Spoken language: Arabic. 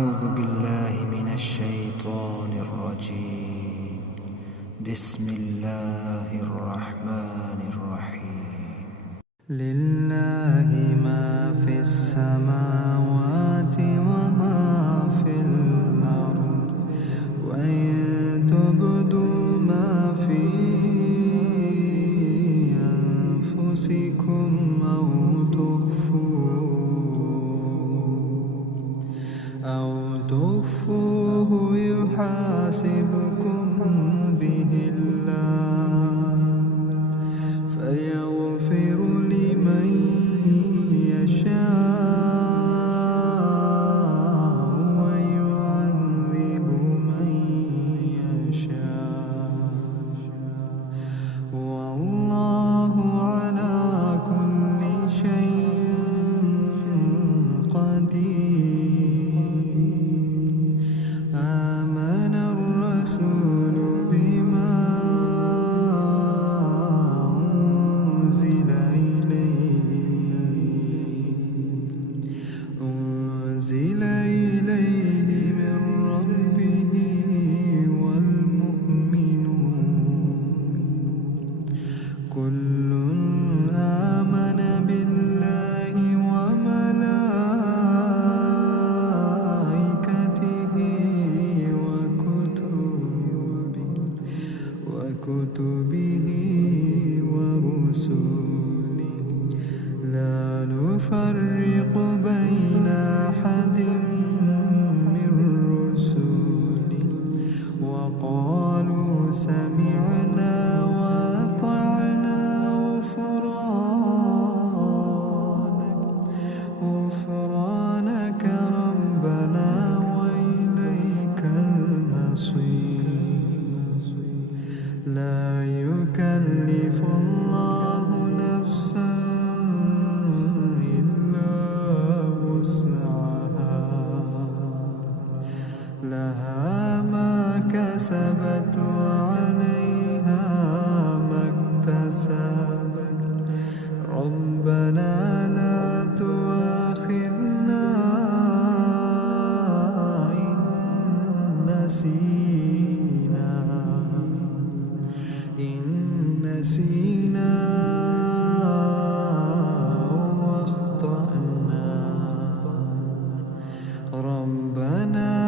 أعوذ بالله من الشيطان الرجيم. بسم الله الرحمن الرحيم. لله ما في السماوات وما في الأرض وإن تبدوا ما في أنفسكم أو تخفوه يحاسبكم به الله فيغفر لمن يشاء ويعذب من يشاء والله على كل شيء قدير. آمن الرسول بما أنزل إليه من ربه والمؤمنون كل آمن بالله وملائكته وكتبه ورسله لا نفرق بين أحد من رسله وقالوا سمعنا وأطعنا غفرانك ربنا وإليك المصير. لا يكلف الله نفسا إلا وسعها لها ما كسبت وعليها ما اكتسبت ربنا لا تؤاخذنا إن نسينا أو أخطأنا ربنا